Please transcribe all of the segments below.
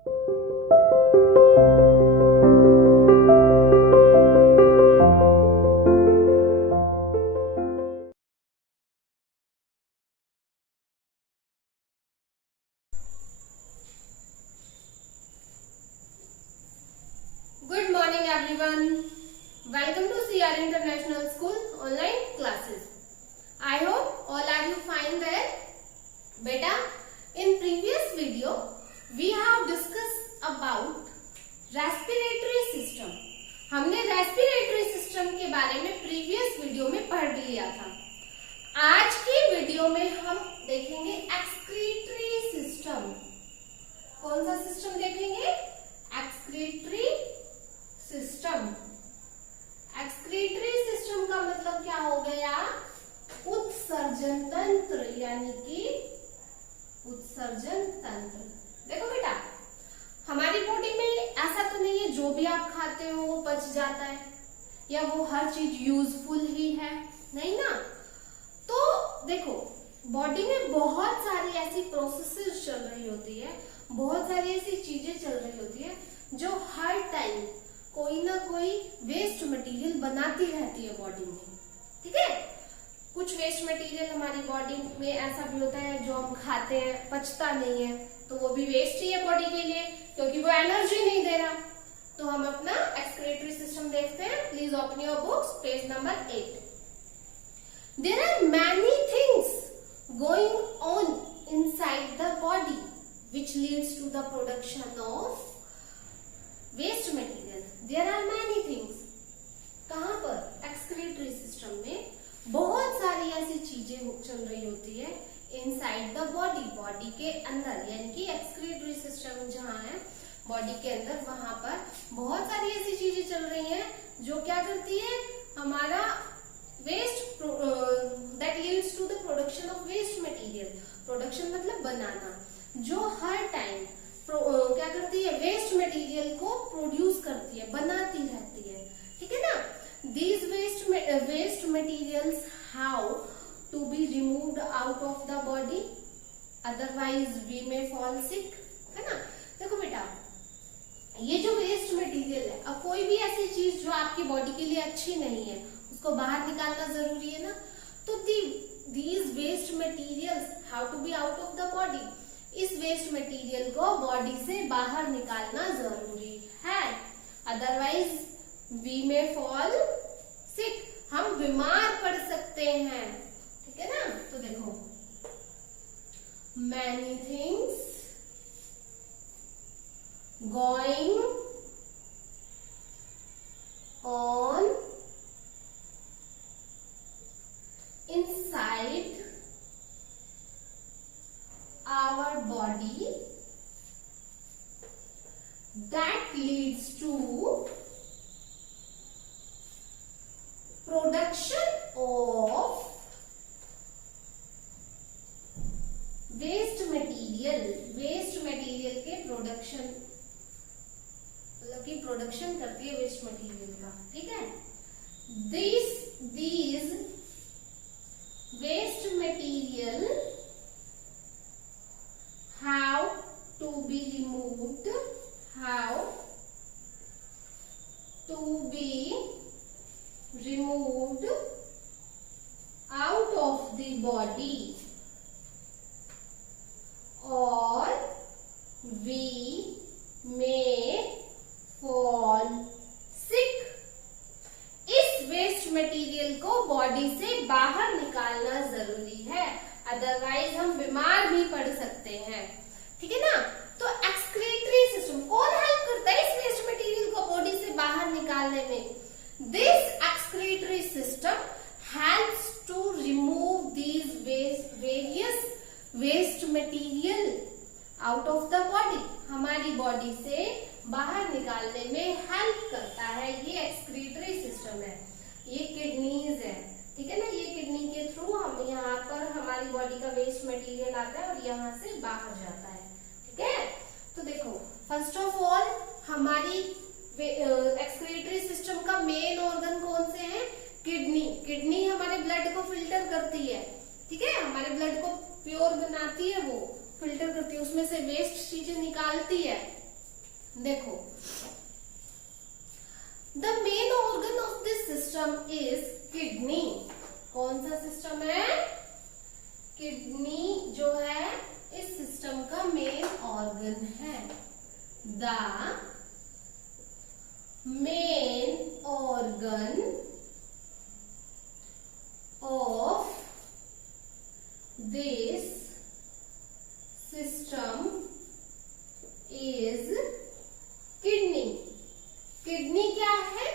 Good morning everyone. Welcome to CR International School online classes. I hope all are you fine there. Beta, in previous video we have discussed about respiratory system. हमने respiratory system के बारे में previous video में पढ़ लिया था. आज की वीडियो में हम देखेंगे excretory system. कौन सा सिस्टम देखेंगे? excretory system. एक्सक्रीटरी सिस्टम का मतलब क्या हो गया? उत्सर्जन तंत्र, यानी कि उत्सर्जन तंत्र. देखो बेटा, हमारी बॉडी में ऐसा तो नहीं है जो भी आप खाते हो वो पच जाता है या वो हर चीज यूजफुल ही है, नहीं ना. तो देखो, बॉडी में बहुत सारी ऐसी प्रोसेसेस चल रही होती है, बहुत सारी ऐसी चीजें चल रही होती है जो हर टाइम कोई ना कोई वेस्ट मटेरियल बनाती रहती है बॉडी में. ठीक है, कुछ वेस्ट मटेरियल हमारी बॉडी में ऐसा भी होता है जो हम खाते हैं, पचता नहीं है, तो वो भी वेस्ट ही है बॉडी के लिए, क्योंकि वो एनर्जी नहीं दे रहा. तो हम अपना एक्सक्रीटरी सिस्टम देखते हैं. Please open your books, page number 8. There are many things going on inside the body which leads to the production of waste material. There are many things. कहाँ पर? एक्सक्रीटरी सिस्टम में बहुत सारी ऐसी चीजें चल रही होती है इनसाइड द बॉडी, बॉडी के अंदर, यानी कि एक्सक्रीटरी सिस्टम जहाँ है बॉडी के अंदर, वहां पर बहुत सारी ऐसी चीजें चल रही हैं जो क्या करती है? हमारा waste that leads to the production of waste material. Production मतलब बनाना, जो हर टाइम क्या करती है? वेस्ट मटेरियल को प्रोड्यूस करती है, बनाती रहती है. ठीक है ना. These waste materials how to be removed out of the body, otherwise we may fall sick. है ना. देखो बेटा, ये जो वेस्ट मटेरियल है, अब कोई भी ऐसी चीज जो आपकी बॉडी के लिए अच्छी नहीं है उसको बाहर निकालना जरूरी है ना. तो these waste materials how to be out of the body, इस वेस्ट मटेरियल को बॉडी से बाहर निकालना जरूरी है, otherwise we may fall sick, हम बीमार पड़ सकते हैं. ठीक है ना. तो देखो, many things going on inside our body that leads to production of waste material. waste material के प्रोडक्शन, मतलब कि प्रोडक्शन करती है वेस्ट मटेरियल का. ठीक है. these waste material how to be removed out of the body, or we may fall sick. इस waste material को बॉडी से बाहर निकालना जरूरी है, अदरवाइज हम बीमार भी पड़ सकते हैं. ठीक है ना. तो एक्सक्रीटरी सिस्टम कौन हेल्प करता है इस वेस्ट मटेरियल को बॉडी से बाहर निकालने में? This excretory system helps to remove these various waste material out of the body. हमारी बॉडी से बाहर निकालने में हेल्प करता है. ये एक्सक्रीटरी सिस्टम है. ये किडनीज है. ठीक है ना. ये किडनी के थ्रू हम यहाँ पर हमारी बॉडी का वेस्ट मटेरियल आता है और यहाँ से बाहर जाता है. ठीक है. तो देखो, फर्स्ट ऑफ ऑल हमारी एक्सक्रीटरी सिस्टम का मेन ऑर्गन कौन से हैं? किडनी. किडनी हमारे ब्लड को फिल्टर करती है. ठीक है. हमारे ब्लड को प्योर बनाती है, वो फिल्टर करती है, उसमें से वेस्ट चीजें निकालती है. देखो, the main organ of this system is kidney. कौन सा सिस्टम है? किडनी जो है इस सिस्टम का मेन ऑर्गन है। The main organ of this system is kidney. Kidney क्या है?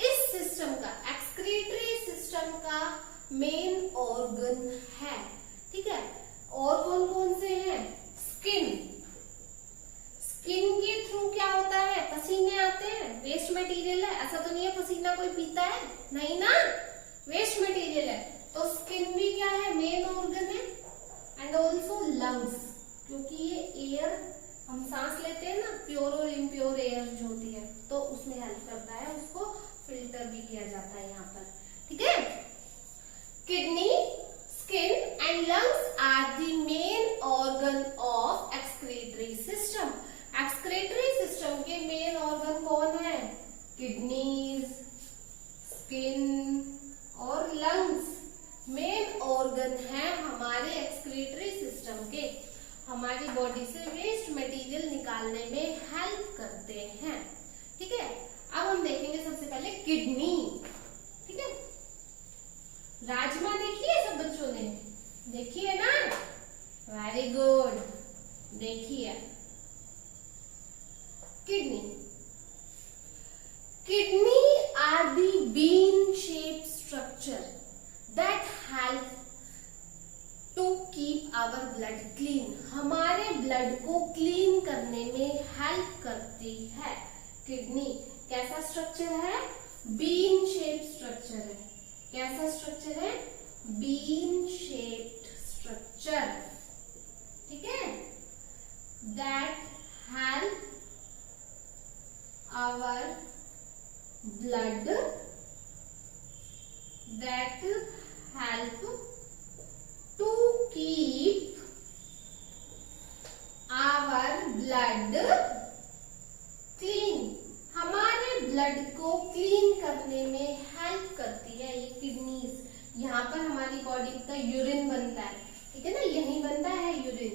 इस सिस्टम का, एक्सक्रीटरी सिस्टम का मेन ऑर्गन है। ठीक है, और कौन कौन से हैं? स्किन। स्किन के थ्रू क्या होता है? पसीने आते हैं, वेस्ट मटेरियल है। ऐसा तो नहीं है पसीना कोई पीता है, नहीं ना, वेस्ट मटेरियल है। तो स्किन भी क्या है? मेन ऑर्गन है। एंड ऑल्सो लंग्स, क्योंकि ये एयर हम सांस लेते हैं ना, प्योर और इम्प्योर एयर जो होती है, तो उसमें हेल्प करता है, उसको फिल्टर भी किया जाता है यहाँ पर। ठीक है, kidney, skin and lungs are the main organ of excretory system. Excretory system के मेन ऑर्गन कौन है? किडनीज, स्किन और लंग्स मेन ऑर्गन है हमारे एक्सक्रीटरी सिस्टम के। हमारी बॉडी से वेस्ट मटेरियल निकालने में हेल्प करते हैं। ठीक है, अब हम देखेंगे सबसे पहले किडनी। ठीक है, राजमा देखी है सब बच्चों ने? देखी है ना? वेरी गुड, देखिए kidney. Kidney are the bean shape structure that help to keep our blood clean. हमारे ब्लड को क्लीन करने में हेल्प करती है किडनी। कैसा स्ट्रक्चर है? बीन शेप स्ट्रक्चर है। कैसा स्ट्रक्चर है? Bean shaped structure. ठीक है, that help our blood, that help to keep our blood clean। हमारे ब्लड को क्लीन करने में हेल्प करती है ये किडनीज। यहाँ पर हमारी बॉडी का यूरिन बनता है, ठीक है ना, यहीं बनता है यूरिन,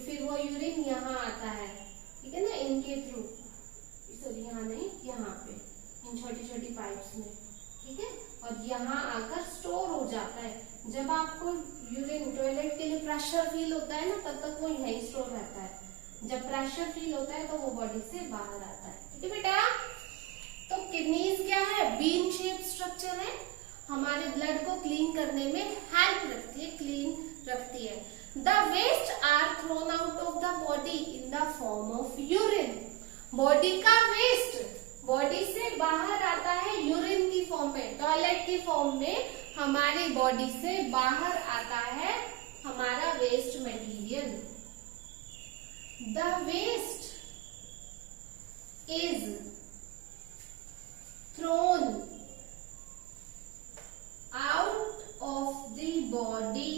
फिर वो यूरिन यहाँ आता है, ठीक है ना, इनके थ्रू, सॉरी यहाँ नहीं, यहाँ पे इन छोटी छोटी पाइप्स में, ठीक है, और यहाँ आकर स्टोर हो जाता है। जब आपको यूरिन टॉयलेट के लिए प्रेशर फील होता है ना, तब तक वो यहीं स्टोर रहता है। जब प्रेशर फील होता है तो वो बॉडी से बाहर आता है। ठीक है बेटा, तो किडनीज क्या है? बीन शेप स्ट्रक्चर है, हमारे ब्लड को क्लीन करने में हेल्प रखती है, क्लीन रखती है। The waste are thrown out of the body in the form of urine. Body का वेस्ट बॉडी से बाहर आता है यूरिन की फॉर्म में, टॉयलेट की फॉर्म में हमारी बॉडी से बाहर आता है हमारा waste material. The waste is thrown out of the body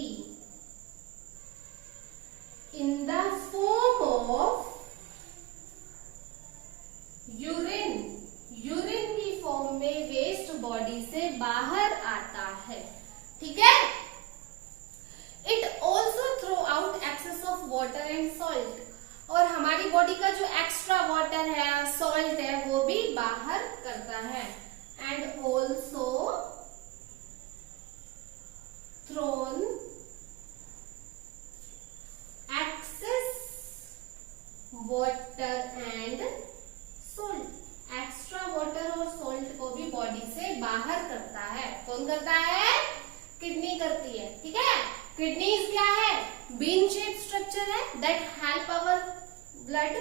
in the form of urine. Urine की फॉर्म में वेस्ट बॉडी से बाहर आता है। ठीक है, it also throw out excess of water and salt. और हमारी बॉडी का जो एक्स्ट्रा वाटर है, सॉल्ट है, वो भी बाहर करता है। And also thrown excess water and salt. Extra water और सॉल्ट को भी बॉडी से बाहर करता है। कौन करता है? किडनी करती है। ठीक है, किडनीज क्या है? बीन शेप स्ट्रक्चर है that help our blood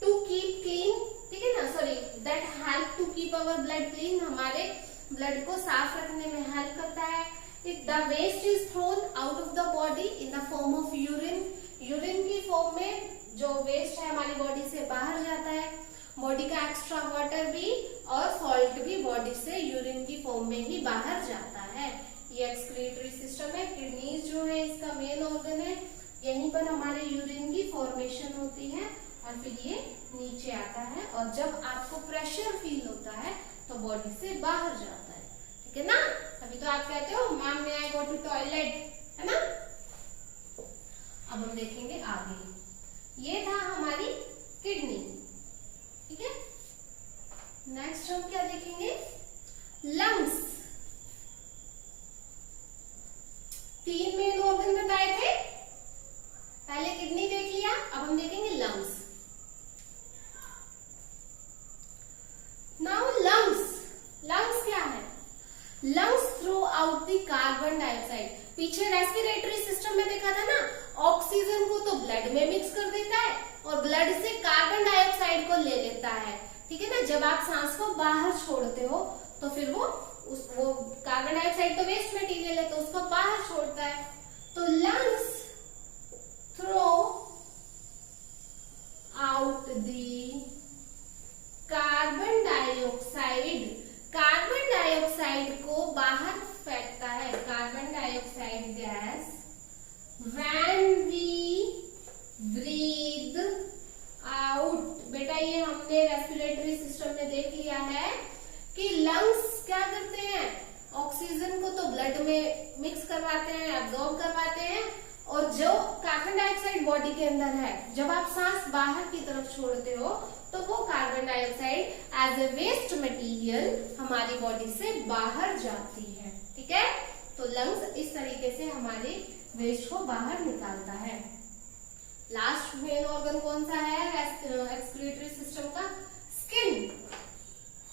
to keep clean. ठीक है ना, sorry, that help to keep our blood clean. हमारे ब्लड को साफ रखने में हेल्प करता है। If the waste is thrown out of the body in the form of urine. Urine की फॉर्म में जो वेस्ट है हमारी बॉडी से बाहर जाता है। बॉडी का एक्स्ट्रा वाटर भी और सॉल्ट भी बॉडी से यूरिन की फॉर्म में ही बाहर जाता है। ये एक्सक्रीटरी सिस्टम है। किडनीज जो है इसका मेन ऑर्गन है, यहीं पर हमारे यूरिन की फॉर्मेशन होती है और और फिर ये नीचे आता है, और जब आपको प्रेशर फील होता है तो बॉडी से बाहर जाता है, ठीक है ना। अभी तो आप कहते हो मैम मैं आई गो टू टॉयलेट, है ना। अब हम देखेंगे आगे, ये था हमारी किडनी, ठीक है। नेक्स्ट हम क्या देखेंगे, लंग्स। 3 मेन ऑर्गन बताए थे, पहले किडनी देख लिया, अब हम देखेंगे लंग्स। नाउ लंग्स क्या है, lungs throw out the carbon dioxide. पीछे रेस्पिरेटरी सिस्टम में देखा था ना, ऑक्सीजन को तो ब्लड में मिक्स कर देता है और ब्लड से कार्बन डाइऑक्साइड को ले लेता है, ठीक है ना। जब आप सांस को बाहर छोड़ते हो तो फिर वो कार्बन डाइऑक्साइड तो वेस्ट मटेरियल है तो उसको बाहर छोड़ता है। तो lungs throw out the carbon dioxide को बाहर फेंकता है, carbon dioxide gas, when we breathe out. बेटा ये हमने रेस्पिरेटरी सिस्टम में देख लिया है कि लंग्स क्या करते हैं, ऑक्सीजन को तो ब्लड में मिक्स करवाते हैं, एब्जॉर्ब करवाते हैं, और जो कार्बन डाइऑक्साइड बॉडी के अंदर है, जब आप सांस बाहर की तरफ छोड़ते हो तो वो carbon dioxide as a waste material हमारी बॉडी से बाहर जाती है, ठीक है। तो लंग्स इस तरीके से हमारे वेस्ट को बाहर निकालता है। लास्ट मेन ऑर्गन कौन सा है एक्सक्रीटरी सिस्टम का, स्किन।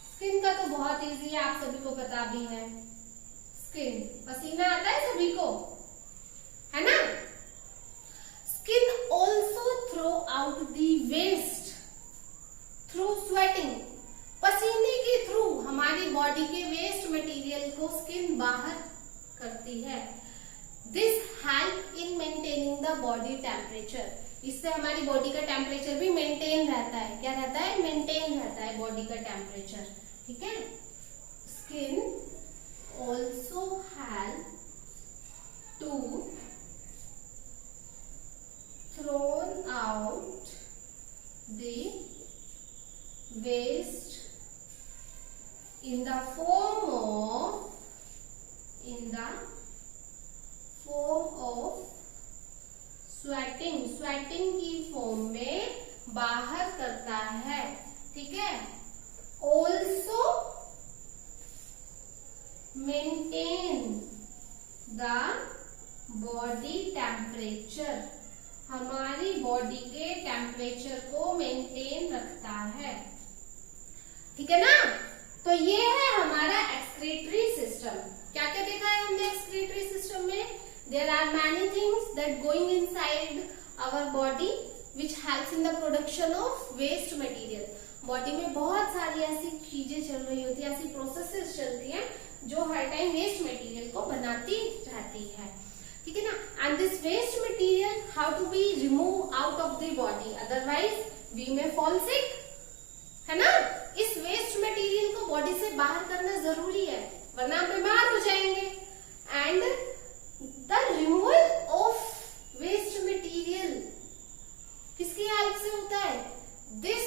स्किन का तो बहुत इजी है, आप सभी को पता भी है। स्किन, पसीना आता है सभी को, है ना। Skin also throw out the waste through sweating. पसीने के थ्रू हमारी बॉडी के वेस्ट मटेरियल को स्किन बाहर करती है। This help in maintaining the body temperature. इससे हमारी बॉडी का टेम्परेचर भी मेंटेन रहता है। क्या रहता है, मेंटेन रहता है बॉडी का टेम्परेचर, ठीक है। Skin also help to thrown out the waste in the form of sweating की फॉर्म में बाहर करता है, ठीक है। also maintain the body temperature, हमारी बॉडी के टेम्परेचर को मेंटेन रखता है, ठीक है ना। तो ये है हमारा एक्सक्रीटरी सिस्टम। क्या क्या देखा है हमने एक्सक्रीटरी सिस्टम में, there are many things that going inside our body which helps in the production of waste material. Body में बहुत सारी ऐसी चीजें चल रही होती है, ऐसी प्रोसेसेस चलती हैं जो हर टाइम वेस्ट मटेरियल को बनाती रहती है, ठीक है ना। And this waste material how to be remove out of the body, otherwise we may fall sick, है ना। इस वेस्ट मटेरियल को बॉडी से बाहर करना जरूरी है, वरना आप बीमार हो जाएंगे। And the removal of waste material किसकी हेल्प से होता है, this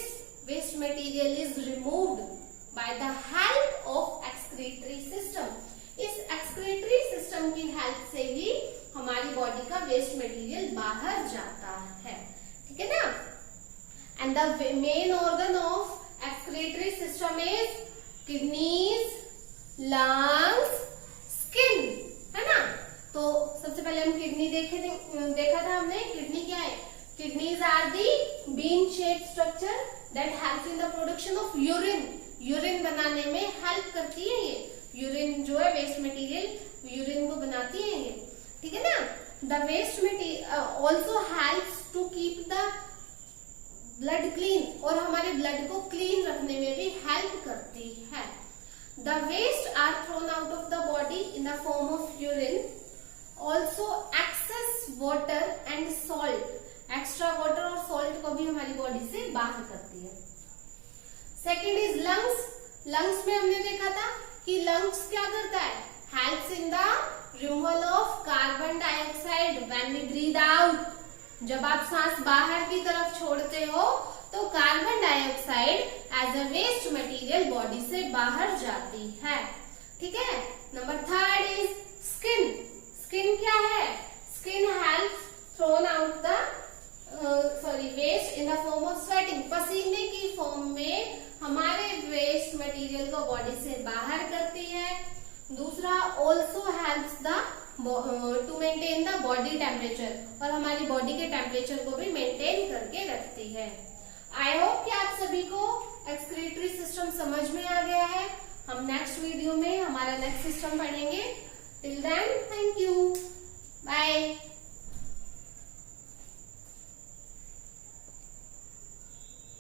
waste material is removed by the help of excretory system. इस एक्सक्रीटरी सिस्टम की हेल्प से ही हमारी बॉडी का वेस्ट मटेरियल बाहर जाता है, ठीक है ना। And the main organ of excretory system is kidneys, lungs, skin, है ना। तो सबसे पहले हम किडनी देखा था हमने। किडनी क्या है, kidneys are the bean shaped structure that helps in the production of urine. Urine बनाने में हेल्प करती है ये, यूरिन जो है वेस्ट मटेरियल, यूरिन को बनाती है ये, ठीक है ना। The waste material also helps to keep the blood clean, और हमारे ब्लड को क्लीन रखने में भी हेल्प करती है। The waste are thrown out of the body in the form of urine. Also excess water and salt, extra water और salt को भी हमारी बॉडी से बाहर करती है। Second is lungs. लंग्स में हमने देखा था कि लंग्स क्या करता है, helps in the removal of carbon dioxide when we breathe out. जब आप सांस बाहर की तरफ छोड़ते हो तो carbon dioxide as a waste material body से बाहर जाती है। ठीक है। Number third is skin. Skin क्या है? Skin helps thrown out the waste in the form of sweating. पसीने की फॉर्म में हमारे वेस्ट मटेरियल को बॉडी से बाहर करती है। दूसरा, also helps the two maintain the body temperature, और हमारी बॉडी के टेम्परेचर को भी मेंटेन करके रखती है। आई होप कि आप सभी को एक्सक्रीटरी सिस्टम समझ में आ गया है। हम नेक्स्ट वीडियो में हमारा नेक्स्ट सिस्टम पढ़ेंगे। Till then, thank you, bye.